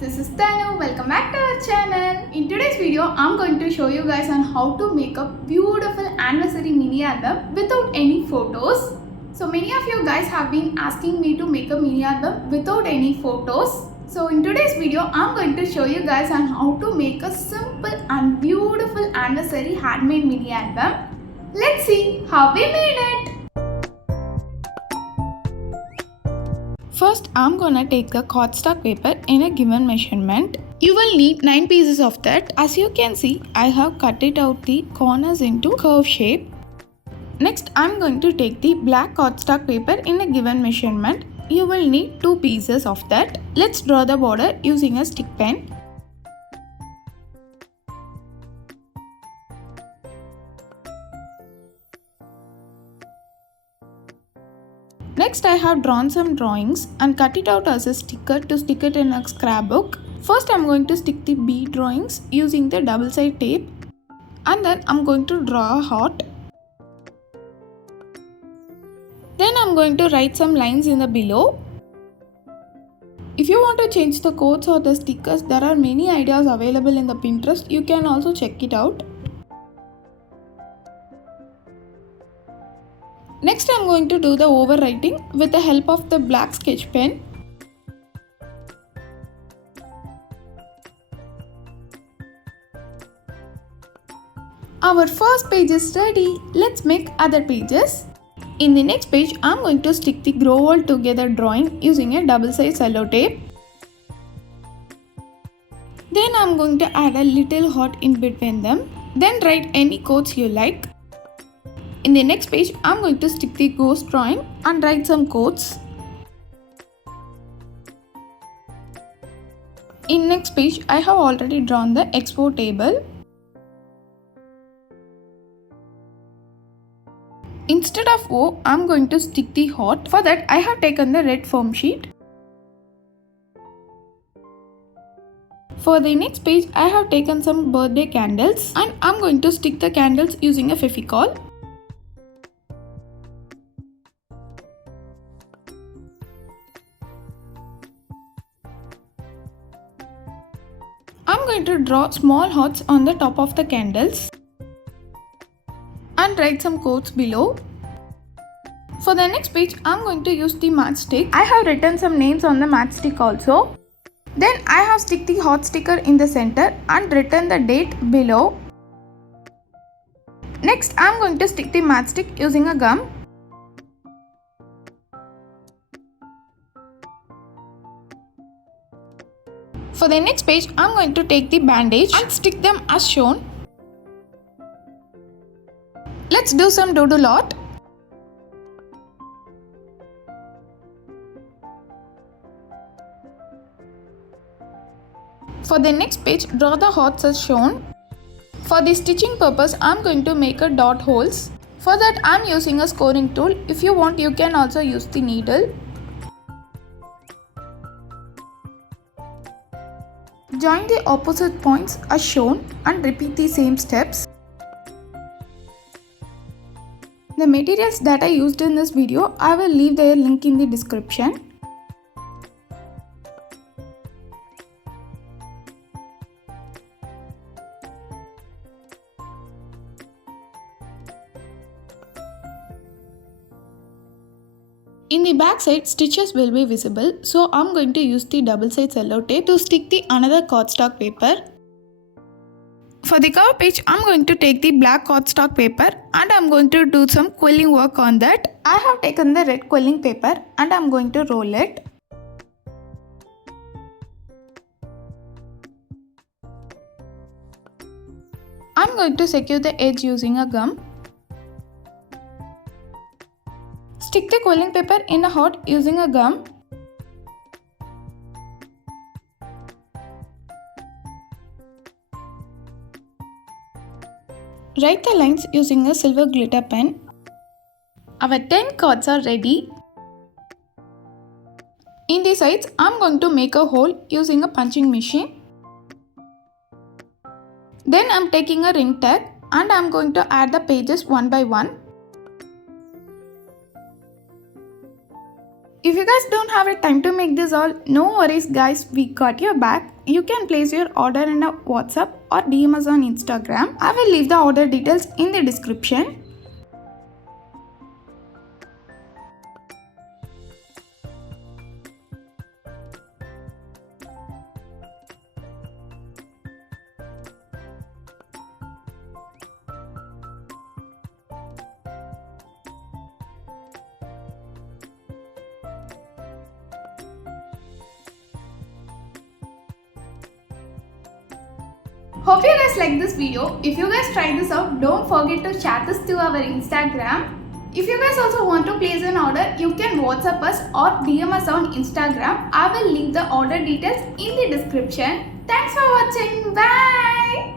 this is Tanu. Welcome back to our channel. In today's video, I'm going to show you guys on how to make a beautiful anniversary mini album without any photos. So many of you guys have been asking me to make a mini album without any photos. So in today's video, I'm going to show you guys on how to make a simple and beautiful anniversary handmade mini album. Let's see how we made it. First, I'm gonna take the cardstock paper in a given measurement. You will need 9 pieces of that. As you can see, I have cut it out the corners into curve shape. Next, I'm going to take the black cardstock paper in a given measurement. You will need 2 pieces of that. Let's draw the border using a stick pen. Next, I have drawn some drawings and cut it out as a sticker to stick it in a scrapbook. First, I'm going to stick the bead drawings using the double side tape, and then I'm going to draw a heart. Then I'm going to write some lines in the below. If you want to change the quotes or the stickers, there are many ideas available in the Pinterest. You can also check it out. Next, I'm going to do the overwriting with the help of the black sketch pen. Our first page is ready. Let's make other pages. In the next page, I'm going to stick the grow all together drawing using a double sided cello tape. Then I'm going to add a little heart in between them. Then write any quotes you like. In the next page, I'm going to stick the ghost drawing and write some quotes. In next page, I have already drawn the expo table. Instead of O, I'm going to stick the heart. For that, I have taken the red foam sheet. For the next page, I have taken some birthday candles and I'm going to stick the candles using a Fevicol. I'm going to draw small hearts on the top of the candles and write some quotes below. For the next page, I'm going to use the matchstick. I have written some names on the matchstick also. Then I have stick the heart sticker in the center and written the date below. Next, I'm going to stick the matchstick using a gum. For the next page, I'm going to take the bandage and stick them as shown. Let's do some doodle art. For the next page, draw the hearts as shown. For the stitching purpose, I'm going to make a dot holes. For that, I'm using a scoring tool. If you want, you can also use the needle. Join the opposite points as shown and repeat the same steps. The materials that I used in this video, I will leave their link in the description. In the back side, stitches will be visible, so I'm going to use the double side cello tape to stick the another cardstock paper. For the cover page, I'm going to take the black cardstock paper and I'm going to do some quilling work on that. I have taken the red quilling paper and I'm going to roll it. I'm going to secure the edge using a gum. Stick the quilling paper in a heart using a gum. Write the lines using a silver glitter pen. Our 10 cards are ready. In the sides, I'm going to make a hole using a punching machine. Then I'm taking a ring tag and I'm going to add the pages one by one. If you guys don't have a time to make this all, no worries guys, we got your back. You can place your order in a WhatsApp or DM us on Instagram. I will leave the order details in the description. Hope you guys like this video. If you guys try this out, don't forget to chat us to our Instagram. If you guys also want to place an order, you can WhatsApp us or DM us on Instagram. I will leave the order details in the description. Thanks for watching. Bye.